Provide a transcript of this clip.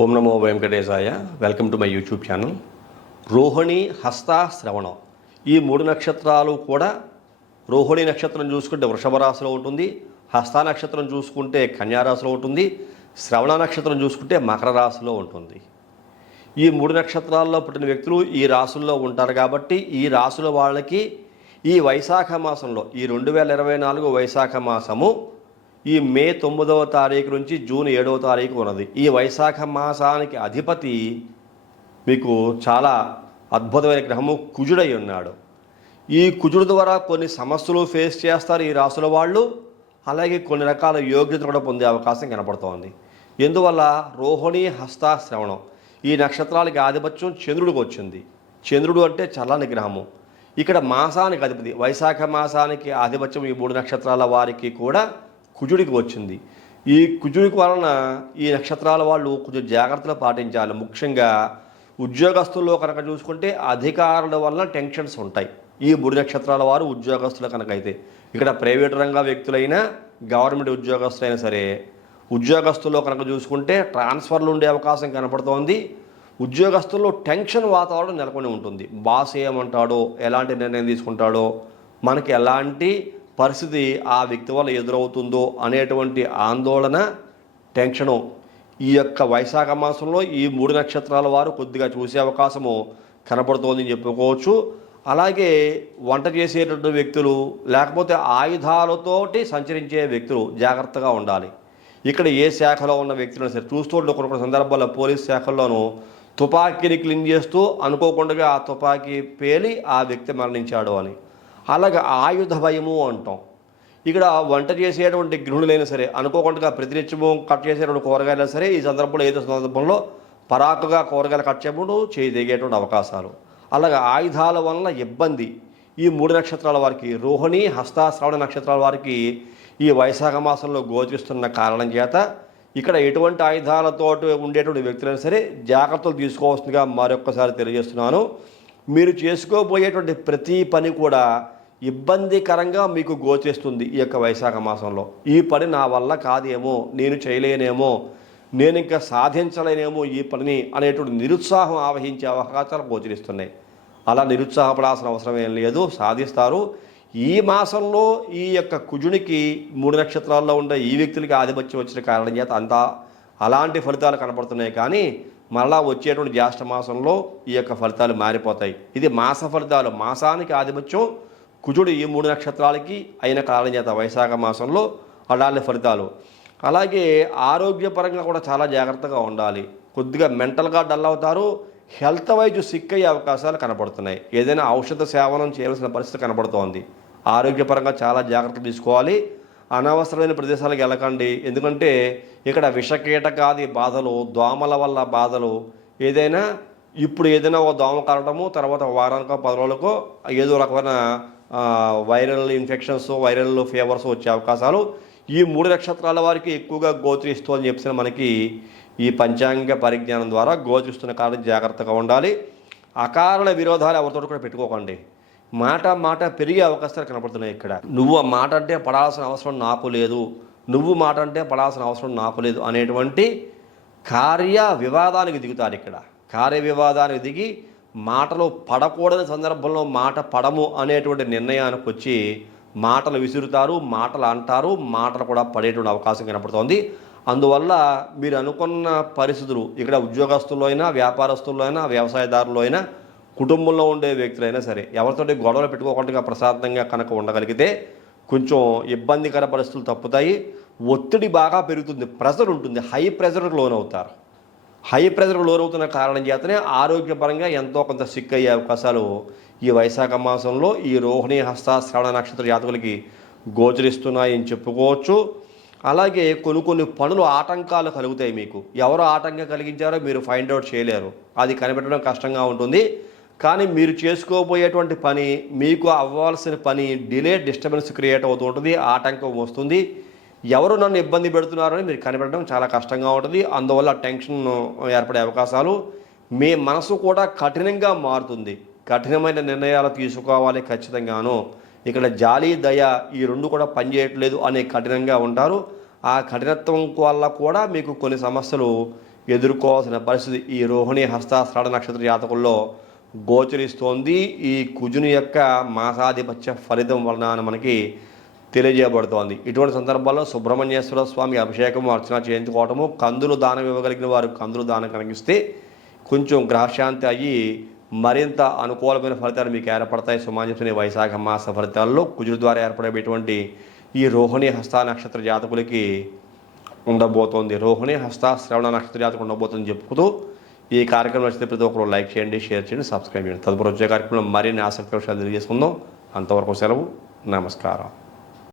ఓం నమో వెంకటేశాయ. Welcome to my YouTube channel. Rohini Hasta శ్రవణం. ఈ మూడు నక్షత్రాలు కూడా రోహిణి నక్షత్రం చూసుకుంటే వృషభ రాశిలో ఉంటుంది హస్త నక్షత్రం చూసుకుంటే కన్యారాశిలో ఉంటుంది శ్రవణ నక్షత్రం చూసుకుంటే మకర రాశిలో ఉంటుంది. ఈ మూడు నక్షత్రాల్లో పుట్టిన వ్యక్తులు ఈ రాసుల్లో ఉంటారు కాబట్టి ఈ రాసుల వాళ్ళకి ఈ వైశాఖ మాసంలో ఈ రెండు వేల ఇరవై నాలుగు వైశాఖ మాసము ఈ మే తొమ్మిదవ తారీఖు నుంచి జూన్ ఏడవ తారీఖు ఉన్నది. ఈ వైశాఖ మాసానికి అధిపతి మీకు చాలా అద్భుతమైన గ్రహము కుజుడై ఉన్నాడు. ఈ కుజుడు ద్వారా కొన్ని సమస్యలు ఫేస్ చేస్తారు ఈ రాసుల వాళ్ళు. అలాగే కొన్ని రకాల యోగ్యత కూడా పొందే అవకాశం కనపడుతోంది. ఎందువల్ల? రోహిణి హస్త శ్రవణం. ఈ నక్షత్రాలకి ఆధిపత్యం చంద్రుడికి వచ్చింది. చంద్రుడు అంటే చల్లని గ్రహము. ఇక్కడ మాసానికి అధిపతి వైశాఖ మాసానికి ఆధిపత్యం ఈ మూడు నక్షత్రాల వారికి కూడా కుజుడికి వచ్చింది. ఈ కుజుడికి వలన ఈ నక్షత్రాల వాళ్ళు కొంచెం జాగ్రత్తలు పాటించాలి. ముఖ్యంగా ఉద్యోగస్తుల్లో కనుక చూసుకుంటే అధికారుల వలన టెన్షన్స్ ఉంటాయి. ఈ మూడు నక్షత్రాల వారు ఉద్యోగస్తులు కనుక అయితే ఇక్కడ ప్రైవేట్ రంగ వ్యక్తులైనా గవర్నమెంట్ ఉద్యోగస్తులైనా సరే ఉద్యోగస్తుల్లో కనుక చూసుకుంటే ట్రాన్స్ఫర్లు ఉండే అవకాశం కనపడుతోంది. ఉద్యోగస్తుల్లో టెన్షన్ వాతావరణం నెలకొని ఉంటుంది. బాస్ ఏమంటాడో ఎలాంటి నిర్ణయం తీసుకుంటాడో మనకి ఎలాంటి పరిస్థితి ఆ వ్యక్తి వల్ల ఎదురవుతుందో అనేటువంటి ఆందోళన టెన్షను ఈ యొక్క వైశాఖ మాసంలో ఈ మూడు నక్షత్రాల వారు కొద్దిగా చూసే అవకాశము కనపడుతోందని చెప్పుకోవచ్చు. అలాగే వంట చేసేటటువంటి వ్యక్తులు లేకపోతే ఆయుధాలతోటి సంచరించే వ్యక్తులు జాగ్రత్తగా ఉండాలి. ఇక్కడ ఏ శాఖలో ఉన్న వ్యక్తులు సరే చూస్తుంటే కొన్ని కొన్ని సందర్భాల్లో పోలీస్ శాఖల్లోనూ తుపాకీని క్లీన్ చేస్తూ అనుకోకుండా ఆ తుపాకీ పేలి ఆ వ్యక్తి మరణించాడు అని. అలాగే ఆయుధ భయము అంటాం. ఇక్కడ వంట చేసేటువంటి గృహిణులైనా సరే అనుకోకుండా ప్రతినిత్యము కట్ చేసేటువంటి కూరగాయలైనా సరే ఈ సందర్భంలో ఏదో సందర్భంలో పరాకుగా కూరగాయలు కట్ చేయకుండా చేయదగేటువంటి అవకాశాలు. అలాగే ఆయుధాల వలన ఇబ్బంది. ఈ మూడు నక్షత్రాల వారికి రోహిణి హస్తాశ్రవణ నక్షత్రాల వారికి ఈ వైశాఖ మాసంలో గోచరిస్తున్న కారణం చేత ఇక్కడ ఎటువంటి ఆయుధాలతో ఉండేటువంటి వ్యక్తులైనా సరే జాగ్రత్తలు తీసుకోవాల్సిందిగా మరొక్కసారి తెలియజేస్తున్నాను. మీరు చేసుకోబోయేటువంటి ప్రతి పని కూడా ఇబ్బందికరంగా మీకు గోచేస్తుంది ఈ యొక్క వైశాఖ మాసంలో. ఈ పని నా వల్ల కాదేమో నేను చేయలేనేమో నేను ఇంకా సాధించలేనేమో ఈ పనిని అనేటువంటి నిరుత్సాహం ఆవహించే అవకాశాలు గోచరిస్తున్నాయి. అలా నిరుత్సాహపడాల్సిన అవసరం ఏం లేదు సాధిస్తారు. ఈ మాసంలో ఈ యొక్క కుజునికి మూడు నక్షత్రాల్లో ఉండే ఈ వ్యక్తులకి ఆధిపత్యం వచ్చిన కారణం చేత అంతా అలాంటి ఫలితాలు కనపడుతున్నాయి. కానీ మళ్ళా వచ్చేటువంటి జ్యేష్ఠ మాసంలో ఈ యొక్క ఫలితాలు మారిపోతాయి. ఇది మాస ఫలితాలు. మాసానికి ఆధిపత్యం కుజుడు ఈ మూడు నక్షత్రాలకి అయిన కాలం చేత వైశాఖ మాసంలో అలాంటి ఫలితాలు. అలాగే ఆరోగ్యపరంగా కూడా చాలా జాగ్రత్తగా ఉండాలి. కొద్దిగా మెంటల్గా డల్ అవుతారు. హెల్త్ వైజ్ సిక్ అయ్యే అవకాశాలు కనపడుతున్నాయి. ఏదైనా ఔషధ సేవనం చేయాల్సిన పరిస్థితి కనబడుతోంది ఆరోగ్యపరంగా చాలా జాగ్రత్తలు తీసుకోవాలి. అనవసరమైన ప్రదేశాలకు వెళ్ళకండి. ఎందుకంటే ఇక్కడ విషకీటకాది బాధలు దోమల వల్ల బాధలు ఏదైనా ఇప్పుడు ఏదైనా ఒక దోమ కారటము తర్వాత వారానికో పది రోజులకో ఏదో రకమైన వైరల్ ఇన్ఫెక్షన్స్ వైరల్ ఫీవర్స్ వచ్చే అవకాశాలు ఈ మూడు నక్షత్రాల వారికి ఎక్కువగా గోచరిస్తూ అని చెప్పిన మనకి ఈ పంచాంగ పరిజ్ఞానం ద్వారా గోచరిస్తున్న కారణం జాగ్రత్తగా ఉండాలి. అకారణ విరోధాలు ఎవరితో కూడా పెట్టుకోకండి. మాట మాట పెరిగే అవకాశాలు కనపడుతున్నాయి ఇక్కడ. నువ్వు ఆ మాట అంటే పడాల్సిన అవసరం నాకు లేదు. నువ్వు మాట అంటే పడాల్సిన అవసరం నాకు లేదు అనేటువంటి కార్య వివాదానికి దిగుతారు ఇక్కడ. కార్య వివాదానికి దిగి మాటలు పడకూడని సందర్భంలో మాట పడము అనేటువంటి నిర్ణయానికి వచ్చి మాటలు విసురుతారు మాటలు అంటారు మాటలు కూడా పడేటువంటి అవకాశం కనపడుతోంది. అందువల్ల మీరు అనుకున్న పరిస్థితులు ఇక్కడ ఉద్యోగస్తుల్లో అయినా వ్యాపారస్తుల్లో అయినా వ్యవసాయదారుల్లో అయినా కుటుంబంలో ఉండే వ్యక్తులైనా సరే ఎవరితోటి గొడవలు పెట్టుకోకుండా ప్రశాంతంగా కనుక ఉండగలిగితే కొంచెం ఇబ్బందికర పరిస్థితులు తప్పుతాయి. ఒత్తిడి బాగా పెరుగుతుంది. ప్రెజర్ ఉంటుంది. హై ప్రెషర్కి లోన్ అవుతారు హై ప్రెజర్కి లోనవుతున్న కారణం చేతనే ఆరోగ్యపరంగా ఎంతో కొంత సిక్ అయ్యే అవకాశాలు ఈ వైశాఖ మాసంలో ఈ రోహిణి హస్త శ్రవణ నక్షత్ర జాతకులకి గోచరిస్తున్నాయని చెప్పుకోవచ్చు. అలాగే కొన్ని కొన్ని పనులు ఆటంకాలు కలుగుతాయి మీకు. ఎవరు ఆటంకం కలిగించారో మీరు ఫైండ్ అవుట్ చేయలేరు. అది కనిపెట్టడం కష్టంగా ఉంటుంది. కానీ మీరు చేసుకోబోయేటువంటి పని మీకు అవ్వాల్సిన పని డిలే డిస్టర్బెన్స్ క్రియేట్ అవుతూ ఉంటుంది ఆటంకం వస్తుంది. ఎవరు నన్ను ఇబ్బంది పెడుతున్నారని మీరు కనిపెట్టడం చాలా కష్టంగా ఉంటుంది. అందువల్ల టెన్షన్ ఏర్పడే అవకాశాలు. మీ మనసు కూడా కఠినంగా మారుతుంది. కఠినమైన నిర్ణయాలు తీసుకోవాలి ఖచ్చితంగాను. ఇక్కడ జాలి దయ ఈ రెండు కూడా పనిచేయట్లేదు అనే కఠినంగా ఉంటారు. ఆ కఠినత్వం వల్ల కూడా మీకు కొన్ని సమస్యలు ఎదుర్కోవాల్సిన పరిస్థితి ఈ రోహిణి హస్తాశ్రాడ నక్షత్ర జాతకుల్లో గోచరిస్తోంది. ఈ కుజుని యొక్క మాసాధిపత్య ఫలితం వలన అని మనకి తెలియజేయబడుతోంది. ఇటువంటి సందర్భాల్లో సుబ్రహ్మణ్యేశ్వర స్వామి అభిషేకం అర్చన చేయించుకోవటము కందులు దానం ఇవ్వగలిగిన వారు కందులు దానం కలిగిస్తే కొంచెం గ్రహశాంతి అయ్యి మరింత అనుకూలమైన ఫలితాలు మీకు ఏర్పడతాయి. సుమాన్యపుని వైశాఖ మాస ఫలితాల్లో కుజుల ద్వారా ఏర్పడేటువంటి ఈ రోహిణి హస్త నక్షత్ర జాతకులకి ఉండబోతోంది. రోహిణి హస్త శ్రవణ నక్షత్ర జాతకు ఉండబోతుంది చెప్పుతూ ఈ కార్యక్రమం నచ్చితే ప్రతి ఒక్కరు లైక్ చేయండి షేర్ చేయండి సబ్స్క్రైబ్ చేయండి. తదుపరి వచ్చే కార్యక్రమంలో మరిన్ని ఆసక్తి విషయాలు తెలియజేసుకుందాం. అంతవరకు సెలవు. నమస్కారం.